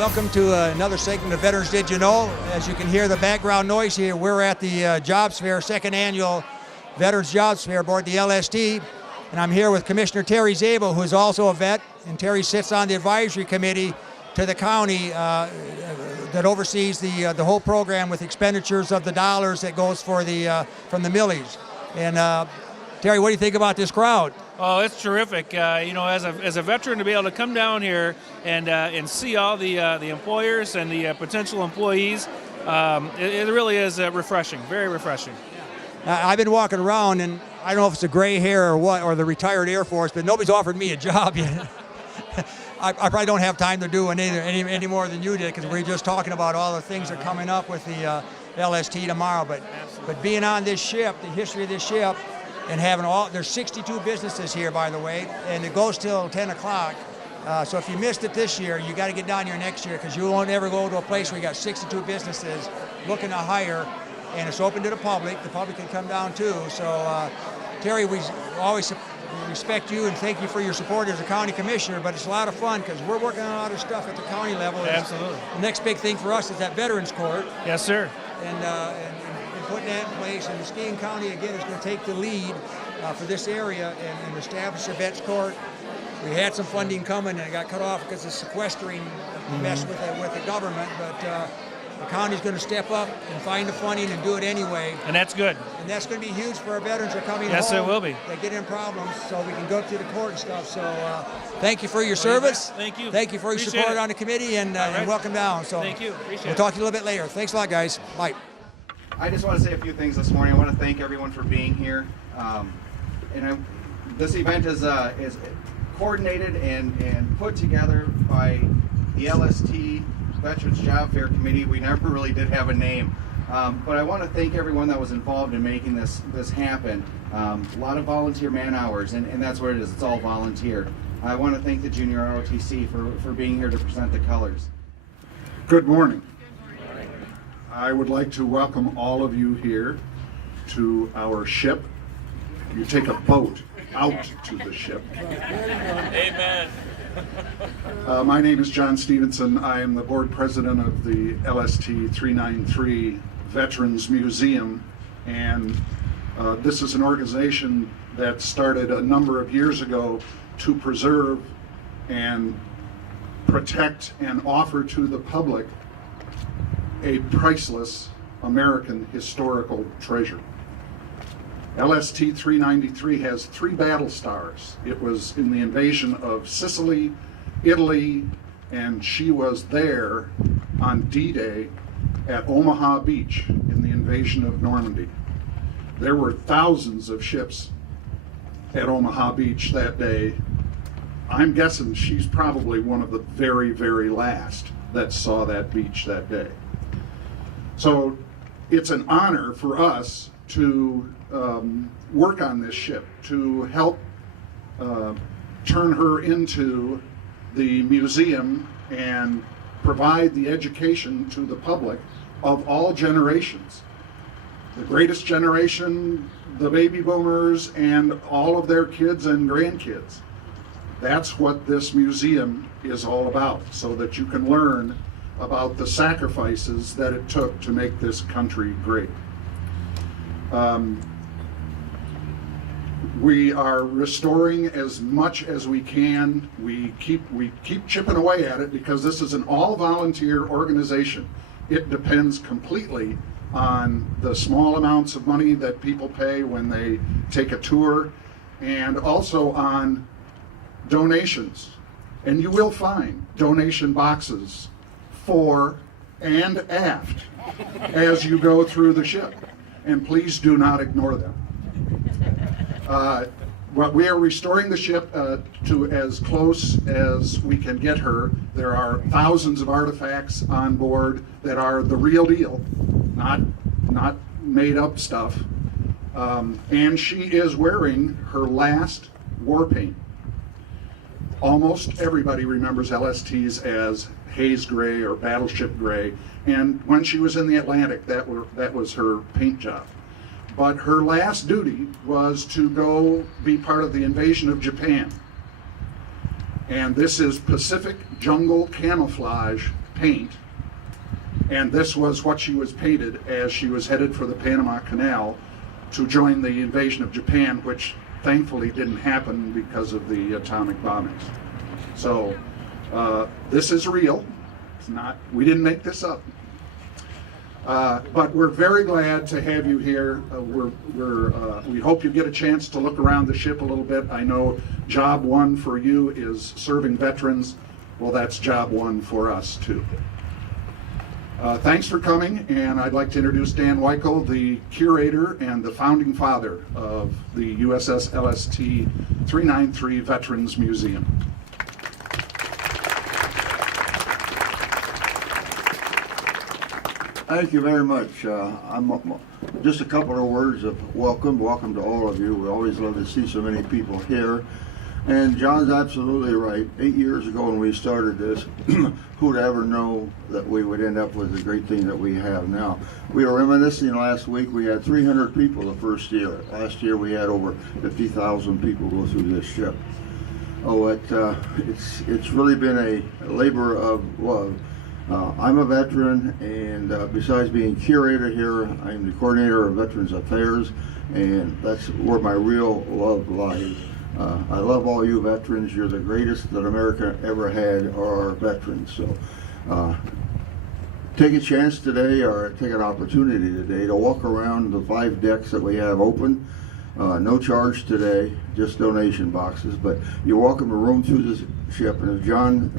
welcome to another segment of Veterans Did You Know? As you can hear the background noise here, we're at the Jobs Fair, second annual Veterans Jobs Fair aboard the LST. And I'm here with Commissioner Terry Zabel, who is also a vet, and Terry sits on the advisory committee to the county that oversees the whole program with expenditures of the dollars that goes for the from the millage. And Terry, what do you think about this crowd? Oh, it's terrific. You know, as a veteran, to be able to come down here and see all the employers and the potential employees, it really is refreshing, very refreshing. I've been walking around, and I don't know if it's the gray hair or what, or the retired Air Force, but nobody's offered me a job yet. I probably don't have time to do any more than you did, because we're just talking about all the things that are coming up with the LST tomorrow. But being on this ship, the history of this ship, and having there's 62 businesses here, by the way, and it goes till 10 o'clock. So if you missed it this year, you got to get down here next year, because you won't ever go to a place where you got 62 businesses looking to hire, and it's open to the public. The public can come down too. So Terry, we always respect you and thank you for your support as a county commissioner, but it's a lot of fun because we're working on a lot of stuff at the county level. Absolutely. The next big thing for us is that Veterans Court. Yes, sir. And putting that in place, and Muskegon County again is going to take the lead for this area and establish a vets court. We had some funding coming and it got cut off because of sequestering mess with the government, but the county's going to step up and find the funding and do it anyway. And that's good. And that's going to be huge for our veterans that are coming home. Yes, it will be. They get in problems, so we can go to the court and stuff. So thank you for your service. Thank you. Thank you for your support on the committee, and welcome down. So thank you. Appreciate we'll talk to you a little bit later. Thanks a lot, guys. Bye. I just want to say a few things this morning. I want to thank everyone for being here. This event is coordinated and put together by the LST Veterans Job Fair Committee. We never really did have a name, but I want to thank everyone that was involved in making this happen. A lot of volunteer man hours, and that's what it is. It's all volunteer. I want to thank the Junior ROTC for being here to present the colors. Good morning. I would like to welcome all of you here to our ship. You take a boat out to the ship. Amen. My name is John Stevenson. I am the board president of the LST 393 Veterans Museum, and this is an organization that started a number of years ago to preserve and protect and offer to the public a priceless American historical treasure. LST 393 has 3 battle stars. It was in the invasion of Sicily, Italy, and she was there on D-Day at Omaha Beach in the invasion of Normandy. There were thousands of ships at Omaha Beach that day. I'm guessing she's probably one of the very, very last that saw that beach that day. So it's an honor for us to work on this ship, to help turn her into the museum and provide the education to the public of all generations. The greatest generation, the baby boomers, and all of their kids and grandkids. That's what this museum is all about, so that you can learn about the sacrifices that it took to make this country great. We are restoring as much as we can. We keep chipping away at it because this is an all-volunteer organization. It depends completely on the small amounts of money that people pay when they take a tour, and also on donations. And you will find donation boxes fore and aft as you go through the ship, and please do not ignore them. We are restoring the ship to as close as we can get her. There are thousands of artifacts on board that are the real deal, not made up stuff. And she is wearing her last war paint. Almost everybody remembers LSTs as haze gray or battleship gray, and when she was in the Atlantic, that was her paint job. But her last duty was to go be part of the invasion of Japan. And this is Pacific jungle camouflage paint. And this was what she was painted as she was headed for the Panama Canal to join the invasion of Japan, which thankfully didn't happen because of the atomic bombings. So this is real. It's not, we didn't make this up. But we're very glad to have you here. We hope you get a chance to look around the ship a little bit. I know job one for you is serving veterans. Well, that's job one for us too. Thanks for coming, and I'd like to introduce Dan Weichel, the curator and the founding father of the USS LST 393 Veterans Museum. Thank you very much. Just a couple of words of welcome to all of you. We always love to see so many people here. And John's absolutely right. 8 years ago when we started this, who'd ever know that we would end up with the great thing that we have now? We were reminiscing last week, we had 300 people the first year. Last year we had over 50,000 people go through this ship. Oh, it's really been a labor of love. I'm a veteran, and besides being curator here, I'm the coordinator of Veterans Affairs, and that's where my real love lies. I love all you veterans. You're the greatest that America ever had, are our veterans. So take a chance today, or take an opportunity today, to walk around the 5 decks that we have open. No charge today, just donation boxes, but you're welcome to roam through this ship. And as John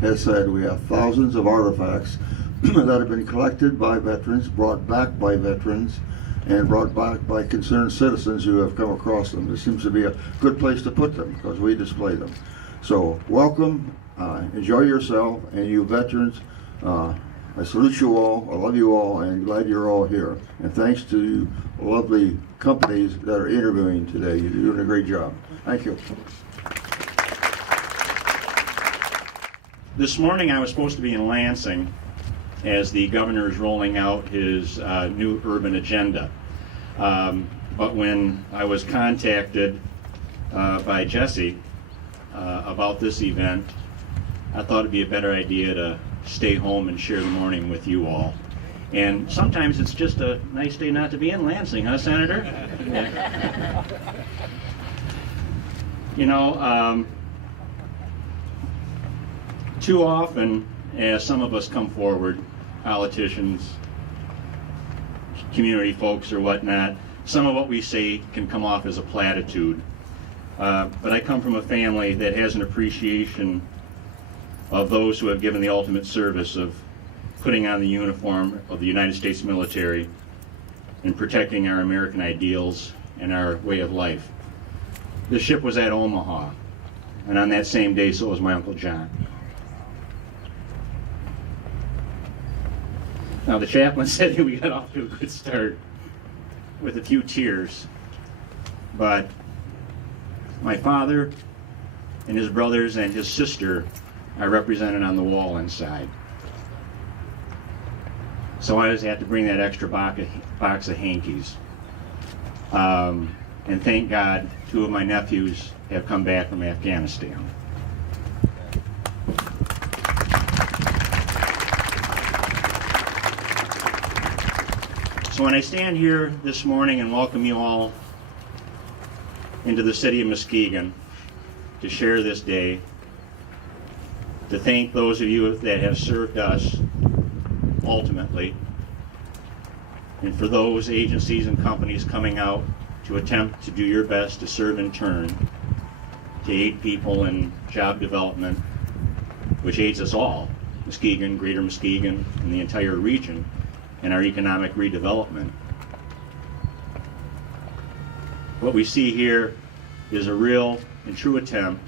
has said, we have thousands of artifacts that have been collected by veterans, brought back by veterans, and brought back by concerned citizens who have come across them. This seems to be a good place to put them because we display them. So welcome, enjoy yourself, and you veterans, I salute you all, I love you all, and glad you're all here. And thanks to lovely companies that are interviewing today. You're doing a great job. Thank you. This morning I was supposed to be in Lansing as the governor is rolling out his new urban agenda. But when I was contacted by Jesse about this event, I thought it'd be a better idea to stay home and share the morning with you all. And sometimes it's just a nice day not to be in Lansing, huh, Senator? Yeah. You know, too often, as some of us come forward, politicians, community folks or whatnot, some of what we say can come off as a platitude. But I come from a family that has an appreciation of those who have given the ultimate service of putting on the uniform of the United States military and protecting our American ideals and our way of life. The ship was at Omaha, and on that same day, so was my Uncle John. Now, the chaplain said we got off to a good start with a few tears, but my father and his brothers and his sister are represented on the wall inside. So I just had to bring that extra box of hankies. And thank God, 2 of my nephews have come back from Afghanistan. So when I stand here this morning and welcome you all into the city of Muskegon to share this day, to thank those of you that have served us ultimately, and for those agencies and companies coming out to attempt to do your best to serve in turn, to aid people in job development, which aids us all, Muskegon, Greater Muskegon, and the entire region, in our economic redevelopment. What we see here is a real and true attempt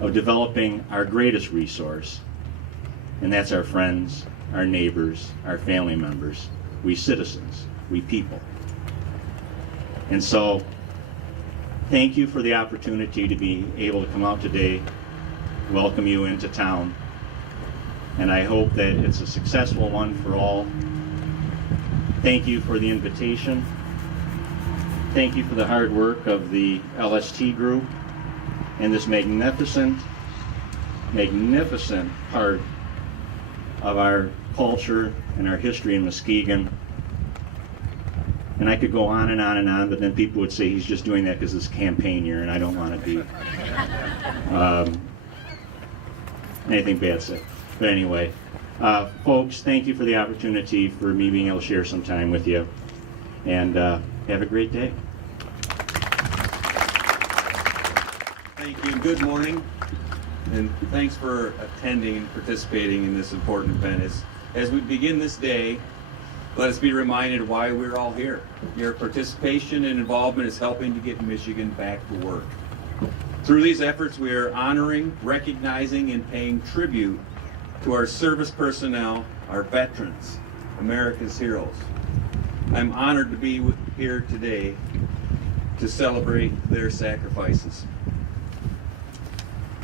of developing our greatest resource, and that's our friends, our neighbors, our family members, we citizens, we people. And so, thank you for the opportunity to be able to come out today, welcome you into town, and I hope that it's a successful one for all. Thank you for the invitation. Thank you for the hard work of the LST group and this magnificent part of our culture and our history in Muskegon. And I could go on and on and on, but then people would say he's just doing that because it's campaign year, and I don't want to be anything bad said. But anyway, folks, thank you for the opportunity for me being able to share some time with you, and have a great day. Thank you, and good morning, and thanks for attending and participating in this important event. As we begin this day, let us be reminded why we're all here. Your participation and involvement is helping to get Michigan back to work. Through these efforts, we are honoring, recognizing, and paying tribute to our service personnel, our veterans, America's heroes. I'm honored to be here today to celebrate their sacrifices.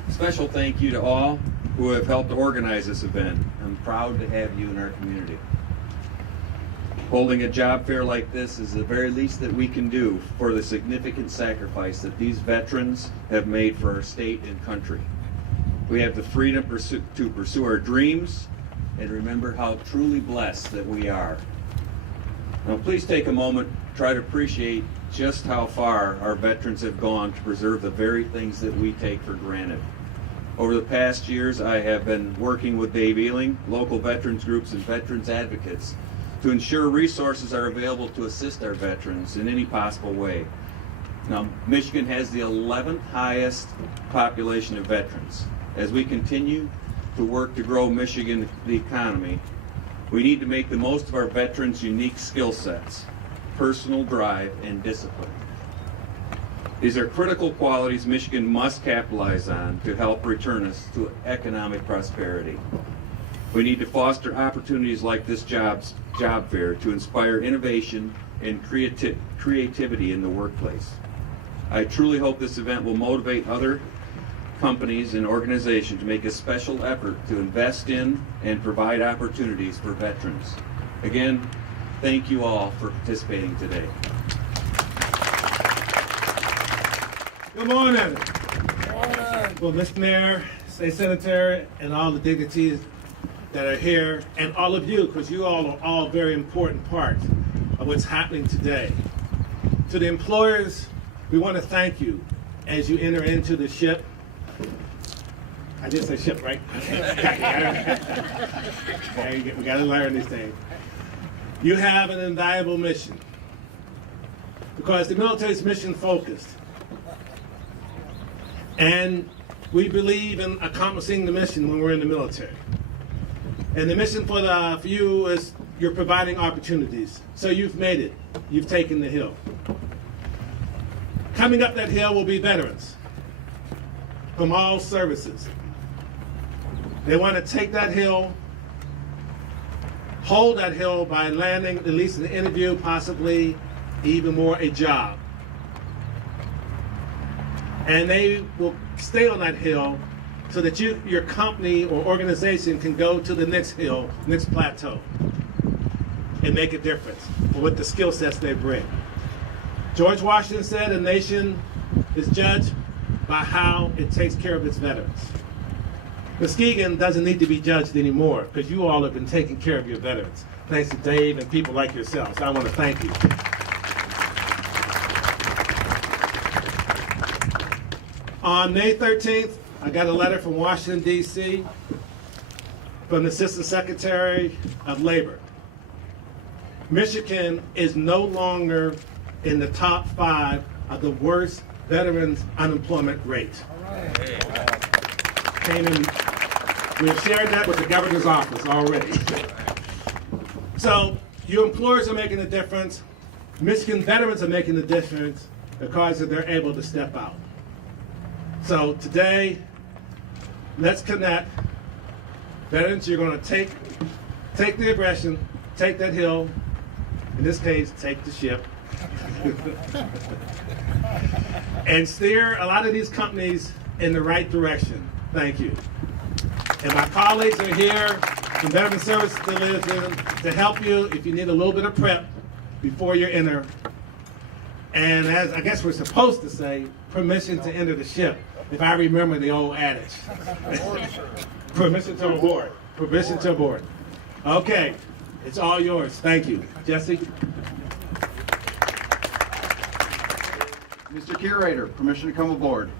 Special thank you to all who have helped organize this event. I'm proud to have you in our community. Holding a job fair like this is the very least that we can do for the significant sacrifice that these veterans have made for our state and country. We have the freedom to pursue our dreams and remember how truly blessed that we are. Now please take a moment, try to appreciate just how far our veterans have gone to preserve the very things that we take for granted. Over the past years, I have been working with Dave Eling, local veterans groups, and veterans advocates to ensure resources are available to assist our veterans in any possible way. Now, Michigan has the 11th highest population of veterans. As we continue to work to grow Michigan, the economy, we need to make the most of our veterans' unique skill sets, personal drive, and discipline. These are critical qualities Michigan must capitalize on to help return us to economic prosperity. We need to foster opportunities like this job fair to inspire innovation and creativity in the workplace. I truly hope this event will motivate other companies and organizations to make a special effort to invest in and provide opportunities for veterans. Again, thank you all for participating today. Good morning. Good morning. Well, Mr. Mayor, State Senator, and all the dignitaries that are here, and all of you, because you all are all very important parts of what's happening today. To the employers, we want to thank you as you enter into the ship. I did say ship, right? Okay, we got to learn these things. You have an invaluable mission because the military is mission focused. And we believe in accomplishing the mission when we're in the military. And the mission for you is you're providing opportunities. So you've made it. You've taken the hill. Coming up that hill will be veterans from all services. They want to take that hill, hold that hill by landing at least an interview, possibly even more a job. And they will stay on that hill so that your company or organization can go to the next hill, next plateau, and make a difference with the skill sets they bring. George Washington said a nation is judged by how it takes care of its veterans. Muskegon doesn't need to be judged anymore because you all have been taking care of your veterans. Thanks to Dave and people like yourselves. I want to thank you. On May 13th, I got a letter from Washington, D.C., from the Assistant Secretary of Labor. Michigan is no longer in the top 5 of the worst veterans unemployment rate. We have shared that with the governor's office already. So your employers are making a difference. Michigan veterans are making a difference because they're able to step out. So today, let's connect. Veterans, you're going to take the aggression, take that hill, in this case, take the ship, and steer a lot of these companies in the right direction. Thank you. And my colleagues are here from Veteran Service Division to help you if you need a little bit of prep before you enter. And as I guess we're supposed to say, permission to enter the ship, if I remember the old adage. Permission to aboard. Permission to board. Okay, it's all yours. Thank you. Jesse? Mr. Curator, permission to come aboard.